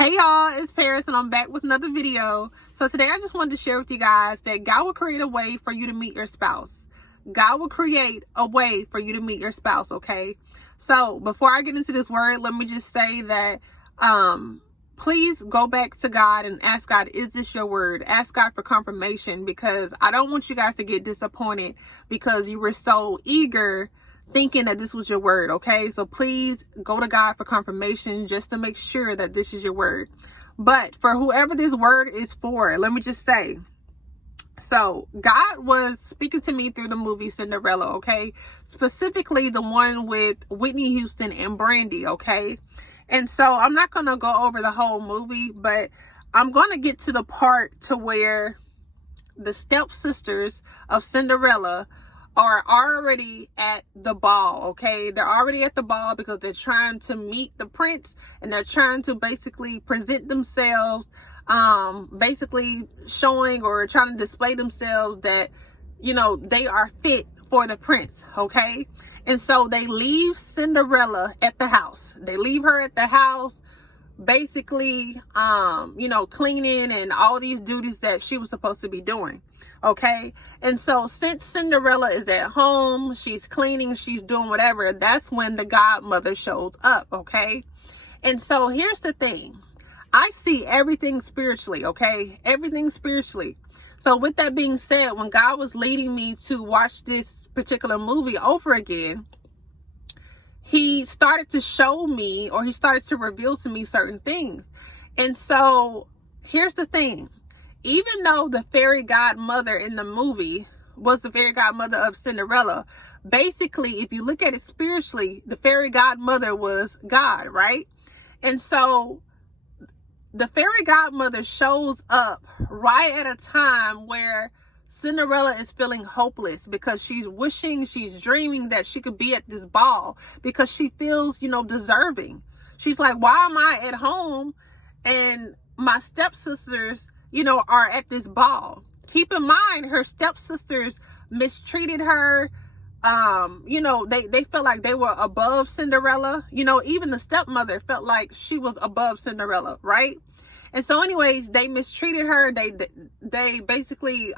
Hey y'all, it's Paris and I'm back with another video. So today I just wanted to share with you guys that God will create a way for you to meet your spouse. God will create a way for you to meet your spouse, okay? So before I get into this word, let me just say that please go back to God and ask God, is this your word? Ask God for confirmation, because I don't want you guys to get disappointed because you were so eager thinking that this was your word, okay? So please go to God for confirmation just to make sure that this is your word. But for whoever this word is for, let me just say, so God was speaking to me through the movie Cinderella, okay? Specifically the one with Whitney Houston and Brandy, okay? And so I'm not going to go over the whole movie, but I'm going to get to the part to where the stepsisters of Cinderella are already at the ball, okay? They're already at the ball because they're trying to meet the prince, and they're trying to basically present themselves, basically showing or trying to display themselves that, you know, they are fit for the prince, okay? And so they leave Cinderella at the house. They leave her at the house, basically, you know, cleaning and all these duties that she was supposed to be doing. Okay. And so since Cinderella is at home, she's cleaning, she's doing whatever, that's when the godmother shows up. Okay. And so here's the thing. I see everything spiritually. Okay. Everything spiritually. So with that being said, when God was leading me to watch this particular movie over again, he started to show me, or he started to reveal to me certain things. And so here's the thing. Even though the fairy godmother in the movie was the fairy godmother of Cinderella, basically, if you look at it spiritually, the fairy godmother was God, right? And so the fairy godmother shows up right at a time where Cinderella is feeling hopeless, because she's wishing, she's dreaming that she could be at this ball because she feels, you know, deserving. She's like, why am I at home and my stepsisters, you know, are at this ball? Keep in mind, her stepsisters mistreated her. You know, they felt like they were above Cinderella. You know, even the stepmother felt like she was above Cinderella, right? And so anyways, they mistreated her. They basically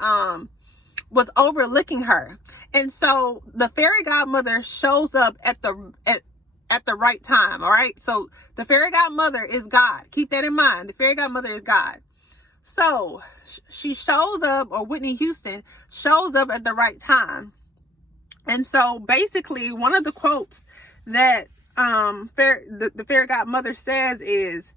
was overlooking her. And so the fairy godmother shows up at the right time, all right? So the fairy godmother is God. Keep that in mind. The fairy godmother is God. So she shows up, or Whitney Houston shows up at the right time. And so basically one of the quotes that the fairy godmother says is,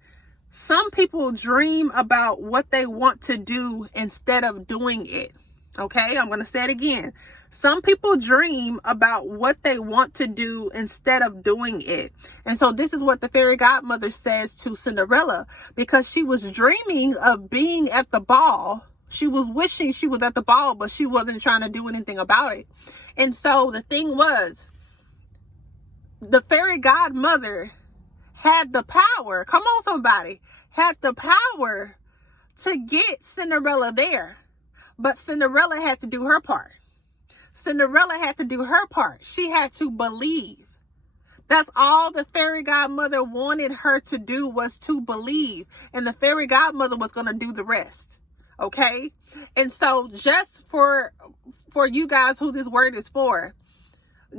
some people dream about what they want to do instead of doing it. Okay, I'm going to say it again. Some people dream about what they want to do instead of doing it. And so this is what the fairy godmother says to Cinderella, because she was dreaming of being at the ball. She was wishing she was at the ball, but she wasn't trying to do anything about it. And so the thing was, the fairy godmother had the power, come on somebody, had the power to get Cinderella there. But Cinderella had to do her part. Cinderella had to do her part. She had to believe. That's all the fairy godmother wanted her to do, was to believe. And the fairy godmother was going to do the rest. Okay? And so just for you guys who this word is for,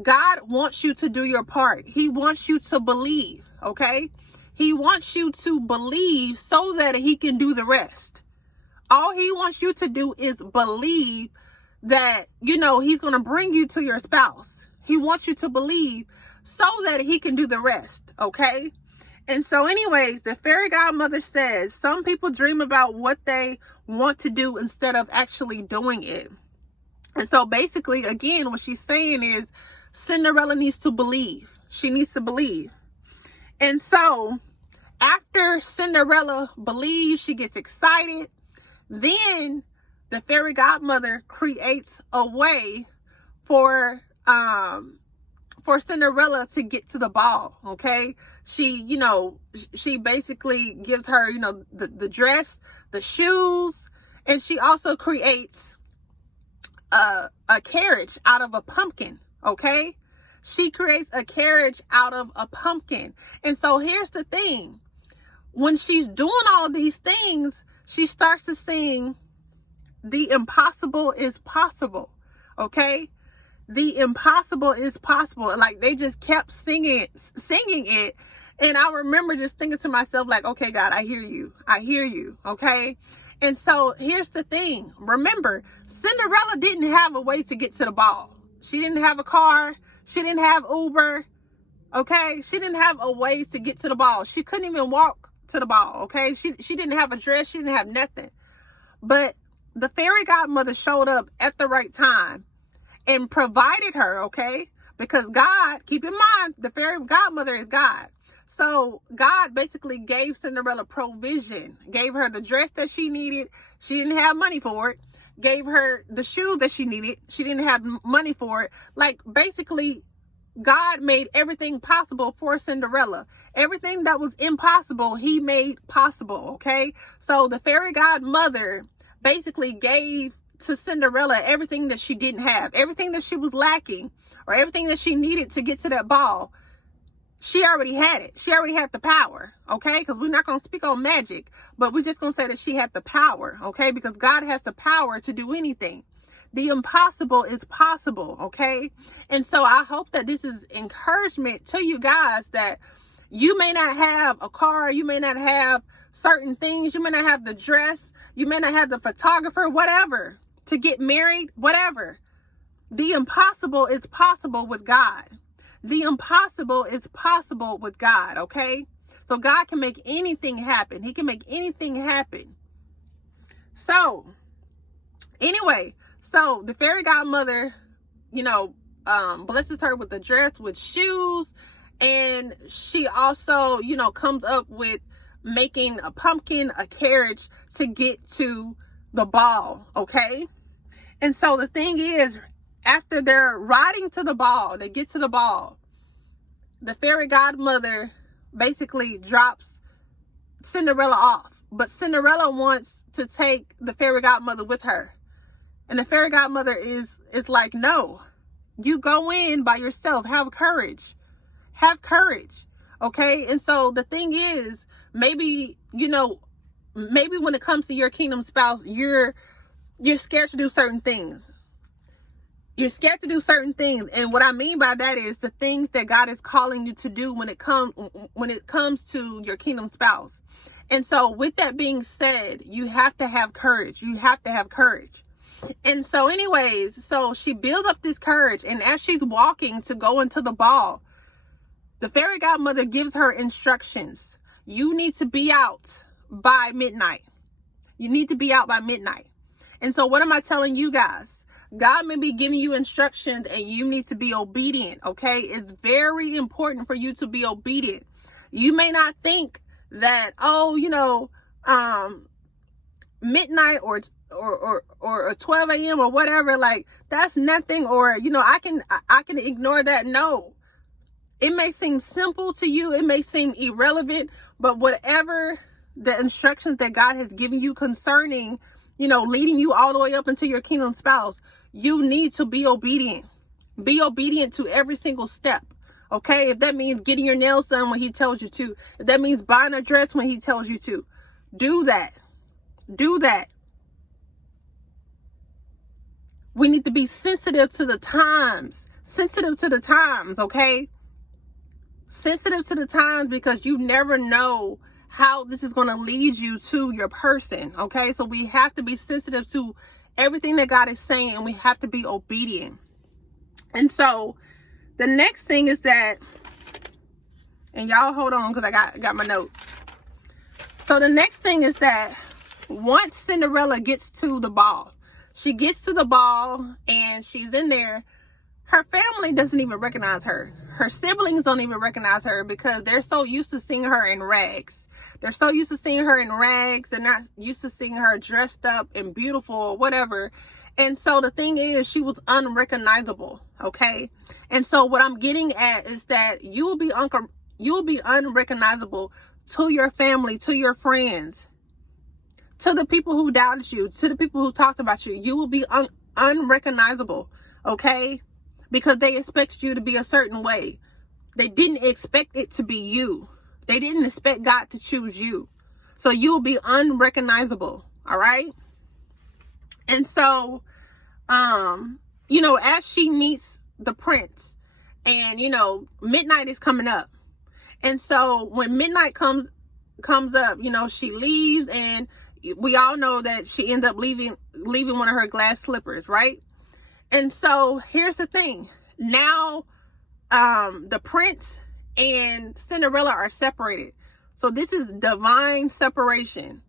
God wants you to do your part. He wants you to believe. Okay? He wants you to believe so that he can do the rest. All he wants you to do is believe that, you know, he's going to bring you to your spouse. He wants you to believe so that he can do the rest. Okay. And so anyways, the fairy godmother says some people dream about what they want to do instead of actually doing it. And so basically, again, what she's saying is Cinderella needs to believe. She needs to believe. And so after Cinderella believes, she gets excited. Then the fairy godmother creates a way for Cinderella to get to the ball. Okay. She, you know, she basically gives her, you know, the dress, the shoes, and she also creates a carriage out of a pumpkin. Okay. She creates a carriage out of a pumpkin. And so here's the thing. when she's doing all of these things, she starts to sing, "The impossible is possible." Okay? The impossible is possible. Like, they just kept singing it. And I remember just thinking to myself, like, okay, God, I hear you. I hear you. Okay? And so here's the thing. Remember, Cinderella didn't have a way to get to the ball. She didn't have a car. She didn't have Uber. Okay? She didn't have a way to get to the ball. She couldn't even walk to the ball. Okay? She didn't have a dress. She didn't have nothing. But the fairy godmother showed up at the right time and provided her, okay? Because God, keep in mind, the fairy godmother is God. So God basically gave Cinderella provision, gave her the dress that she needed. She didn't have money for it. Gave her the shoes that she needed. She didn't have money for it. Like, basically, God made everything possible for Cinderella. Everything that was impossible, he made possible, okay? So the fairy godmother basically gave to Cinderella everything that she didn't have, everything that she was lacking, or everything that she needed to get to that ball. She already had it. She already had the power, okay? Because we're not going to speak on magic, but we're just going to say that she had the power, okay? Because God has the power to do anything. The impossible is possible, okay? And so I hope that this is encouragement to you guys, that you may not have a car, you may not have certain things, you may not have the dress, you may not have the photographer, whatever, to get married, whatever. The impossible is possible with God. The impossible is possible with God, okay? So God can make anything happen. He can make anything happen. So, anyway, so the fairy godmother, blesses her with a dress, with shoes, and she also, comes up with making a pumpkin, a carriage to get to the ball, okay? And so the thing is, after they're riding to the ball, they get to the ball, the fairy godmother basically drops Cinderella off. But Cinderella wants to take the fairy godmother with her. And the fairy godmother is like, no, you go in by yourself. Have courage. Have courage. Okay? And so the thing is, maybe when it comes to your kingdom spouse, you're scared to do certain things. You're scared to do certain things. And what I mean by that is the things that God is calling you to do when it comes to your kingdom spouse. And so with that being said, you have to have courage. You have to have courage. And so anyways, so she builds up this courage. And as she's walking to go into the ball, the fairy godmother gives her instructions. You need to be out by midnight. You need to be out by midnight. And so what am I telling you guys? God may be giving you instructions and you need to be obedient, okay? It's very important for you to be obedient. You may not think that, midnight or 12 a.m. or whatever, like, that's nothing, or, I can ignore that. No. It may seem simple to you. It may seem irrelevant, but whatever the instructions that God has given you concerning, leading you all the way up into your kingdom spouse, you need to be obedient. Be obedient to every single step. Okay? If that means getting your nails done when he tells you to, if that means buying a dress when he tells you to, do that. Do that. We need to be sensitive to the times. Sensitive to the times, okay? Sensitive to the times, because you never know how this is going to lead you to your person, okay? So we have to be sensitive to everything that God is saying, and we have to be obedient. And so the next thing is that, and y'all hold on because I got my notes. So the next thing is that once Cinderella gets to the ball, she gets to the ball and she's in there, her family doesn't even recognize her. Her siblings don't even recognize her because they're so used to seeing her in rags. They're so used to seeing her in rags. They're not used to seeing her dressed up and beautiful or whatever. And so the thing is, she was unrecognizable, okay? And so what I'm getting at is that you will be unrecognizable to your family, to your friends, to the people who doubted you, to the people who talked about you. You will be unrecognizable, okay? Because they expect you to be a certain way. They didn't expect it to be you. They didn't expect God to choose you. So you'll be unrecognizable. All right. And so, you know, as she meets the prince, and, you know, midnight is coming up. And so when midnight comes up, you know, she leaves, and we all know that she ends up leaving one of her glass slippers, right? And so here's the thing. Now, the prince and Cinderella are separated. So this is divine separation.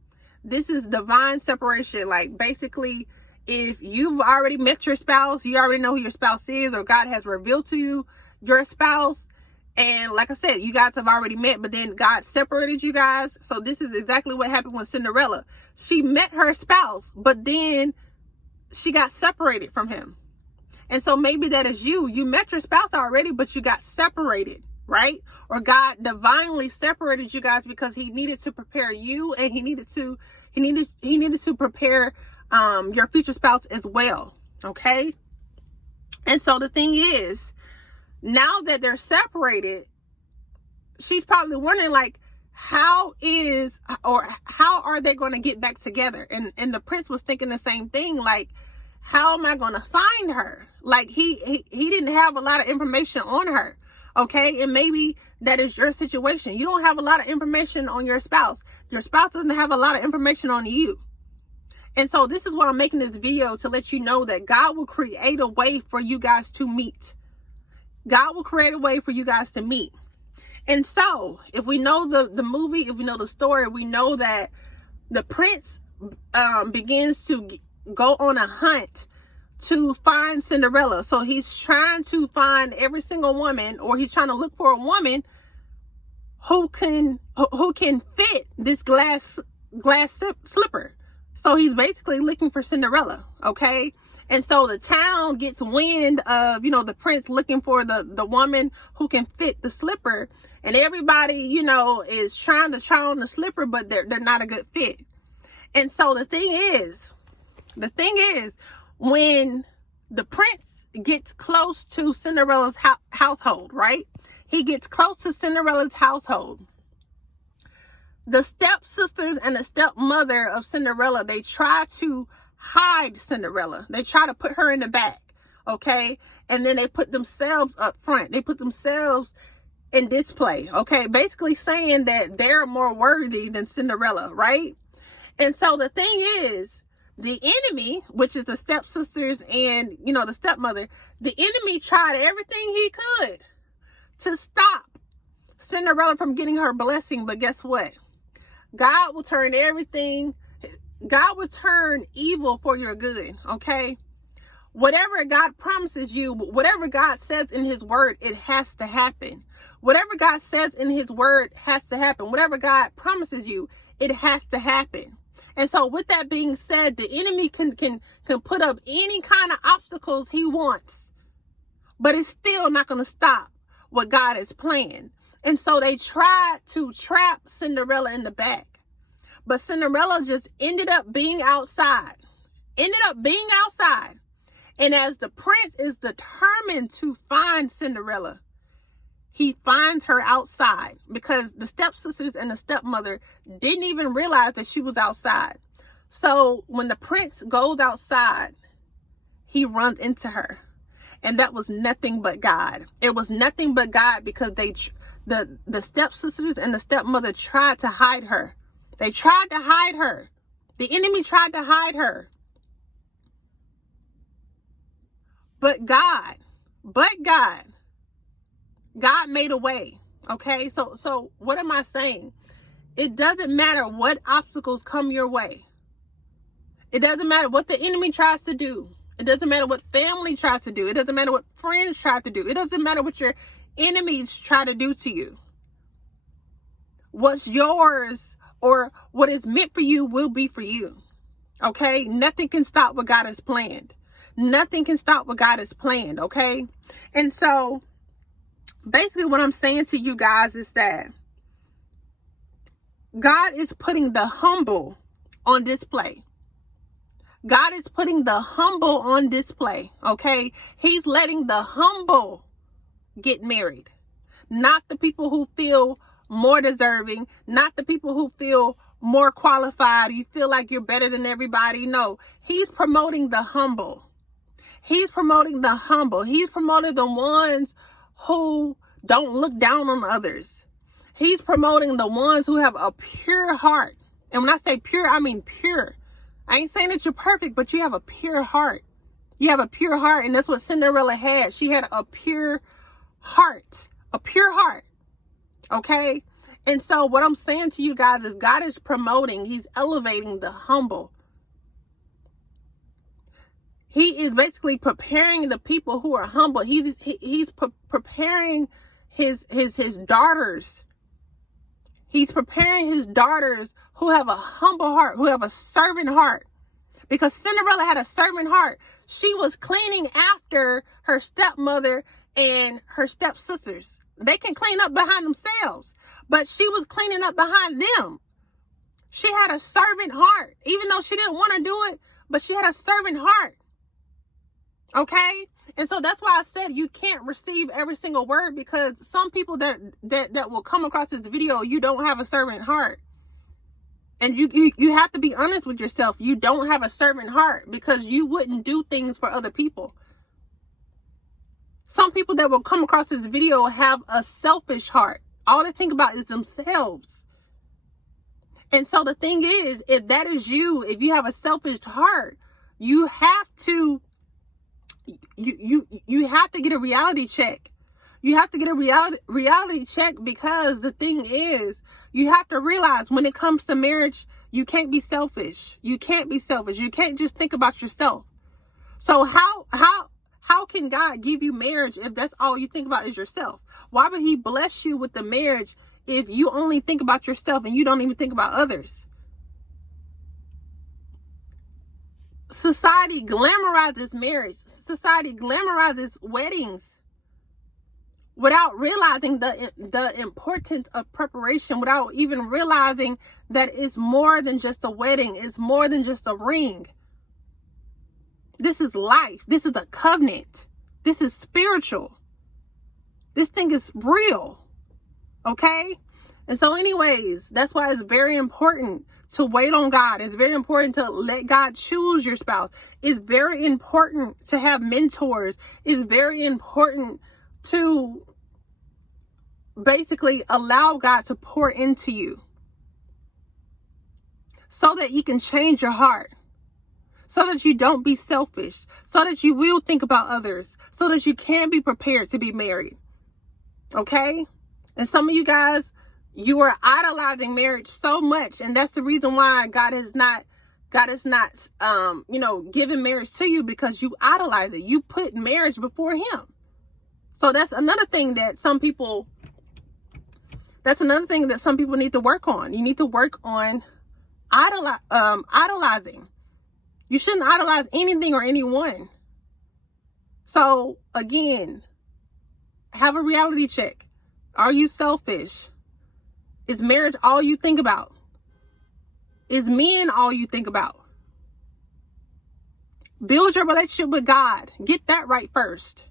This is divine separation. Like, basically, if you've already met your spouse, you already know who your spouse is, or God has revealed to you your spouse. And like I said, you guys have already met, but then God separated you guys. So this is exactly what happened with Cinderella. She met her spouse, but then she got separated from him. And so maybe that is you. You met your spouse already, but you got separated, right? Or God divinely separated you guys because he needed to prepare you, and he needed to prepare your future spouse as well. Okay. And so the thing is, now that they're separated, she's probably wondering, like, how are they going to get back together? And the prince was thinking the same thing. Like, how am I going to find her? Like, he didn't have a lot of information on her. Okay. And maybe that is your situation. You don't have a lot of information on your spouse. Your spouse doesn't have a lot of information on you. And so this is why I'm making this video, to let you know that God will create a way for you guys to meet. God will create a way for you guys to meet. And so if we know the movie, if we know the story, we know that the prince begins to go on a hunt to find Cinderella. So he's trying to find every single woman, or he's trying to look for a woman who can fit this glass slipper. So he's basically looking for Cinderella. Okay. And so the town gets wind of, you know, the prince looking for the woman who can fit the slipper. And everybody, you know, is trying to try on the slipper, but they're not a good fit. And so the thing is, when the prince gets close to Cinderella's household, right? He gets close to Cinderella's household. The stepsisters and the stepmother of Cinderella, they try to hide Cinderella. They try to put her in the back, okay? And then they put themselves up front. They put themselves in display, okay? Basically saying that they're more worthy than Cinderella, right? And so the thing is, the enemy, which is the stepsisters and, you know, the stepmother, the enemy tried everything he could to stop Cinderella from getting her blessing. But guess what? God will turn evil for your good, okay? Whatever God promises you, whatever God says in his word, it has to happen. Whatever God says in his word has to happen. Whatever God promises you, it has to happen. And so with that being said, the enemy can put up any kind of obstacles he wants, but it's still not going to stop what God has planned. And so they tried to trap Cinderella in the back. But Cinderella just ended up being outside. And as the prince is determined to find Cinderella, he finds her outside, because the stepsisters and the stepmother didn't even realize that she was outside. So when the prince goes outside, he runs into her. And that was nothing but God. It was nothing but God, because the stepsisters and the stepmother tried to hide her. They tried to hide her. The enemy tried to hide her. But God made a way. Okay. So what am I saying? It doesn't matter what obstacles come your way. It doesn't matter what the enemy tries to do. It doesn't matter what family tries to do. It doesn't matter what friends try to do. It doesn't matter what your enemies try to do to you. What's yours, or what is meant for you, will be for you. Okay? Nothing can stop what God has planned. Nothing can stop what God has planned. Okay? And so basically what I'm saying to you guys is that God is putting the humble on display. God is putting the humble on display. Okay? He's letting the humble get married. Not the people who feel more deserving, not the people who feel more qualified. You feel like you're better than everybody. No, he's promoting the humble. He's promoting the humble. He's promoting the ones who don't look down on others. He's promoting the ones who have a pure heart. And when I say pure, I mean pure. I ain't saying that you're perfect, but you have a pure heart. You have a pure heart, and that's what Cinderella had. She had a pure heart. A pure heart. Okay? And so what I'm saying to you guys is God is promoting, he's elevating the humble. He is basically preparing the people who are humble. He's preparing his daughters. He's preparing his daughters who have a humble heart, who have a servant heart. Because Cinderella had a servant heart. She was cleaning after her stepmother and her stepsisters. They can clean up behind themselves, but she was cleaning up behind them. She had a servant heart, even though she didn't want to do it, but she had a servant heart. Okay? And so that's why I said you can't receive every single word, because some people that will come across this video, you don't have a servant heart. And you have to be honest with yourself. You don't have a servant heart, because you wouldn't do things for other people. Some people that will come across this video have a selfish heart. All they think about is themselves. And so the thing is, if that is you, if you have a selfish heart, you have to you have to get a reality check. You have to get a reality check, because the thing is, you have to realize when it comes to marriage, you can't be selfish. You can't be selfish. You can't just think about yourself. So how can God give you marriage if that's all you think about is yourself? Why would he bless you with the marriage if you only think about yourself and you don't even think about others? Society glamorizes marriage. Society glamorizes weddings without realizing the importance of preparation, without even realizing that it's more than just a wedding. It's more than just a ring. This is life. This is a covenant. This is spiritual. This thing is real. Okay? And so anyways, that's why it's very important to wait on God. It's very important to let God choose your spouse. It's very important to have mentors. It's very important to basically allow God to pour into you so that he can change your heart, so that you don't be selfish, so that you will think about others, so that you can be prepared to be married. Okay? And some of you guys, you are idolizing marriage so much, and that's the reason why God is not giving marriage to you, because you idolize it. You put marriage before him. So that's another thing that some people need to work on. You need to work on idolizing. You shouldn't idolize anything or anyone. So again, have a reality check. Are you selfish? Is marriage all you think about? Is men all you think about? Build your relationship with God. Get that right first.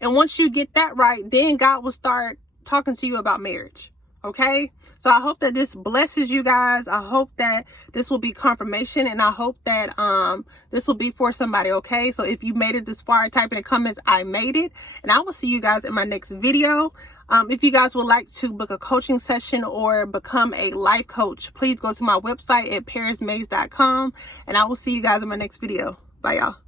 And once you get that right, then God will start talking to you about marriage. Okay? So I hope that this blesses you guys. I hope that this will be confirmation, and I hope that this will be for somebody. Okay? So if you made it this far, type in the comments, I made it. And I will see you guys in my next video. If you guys would like to book a coaching session or become a life coach, please go to my website at parismaze.com, and I will see you guys in my next video. Bye, y'all.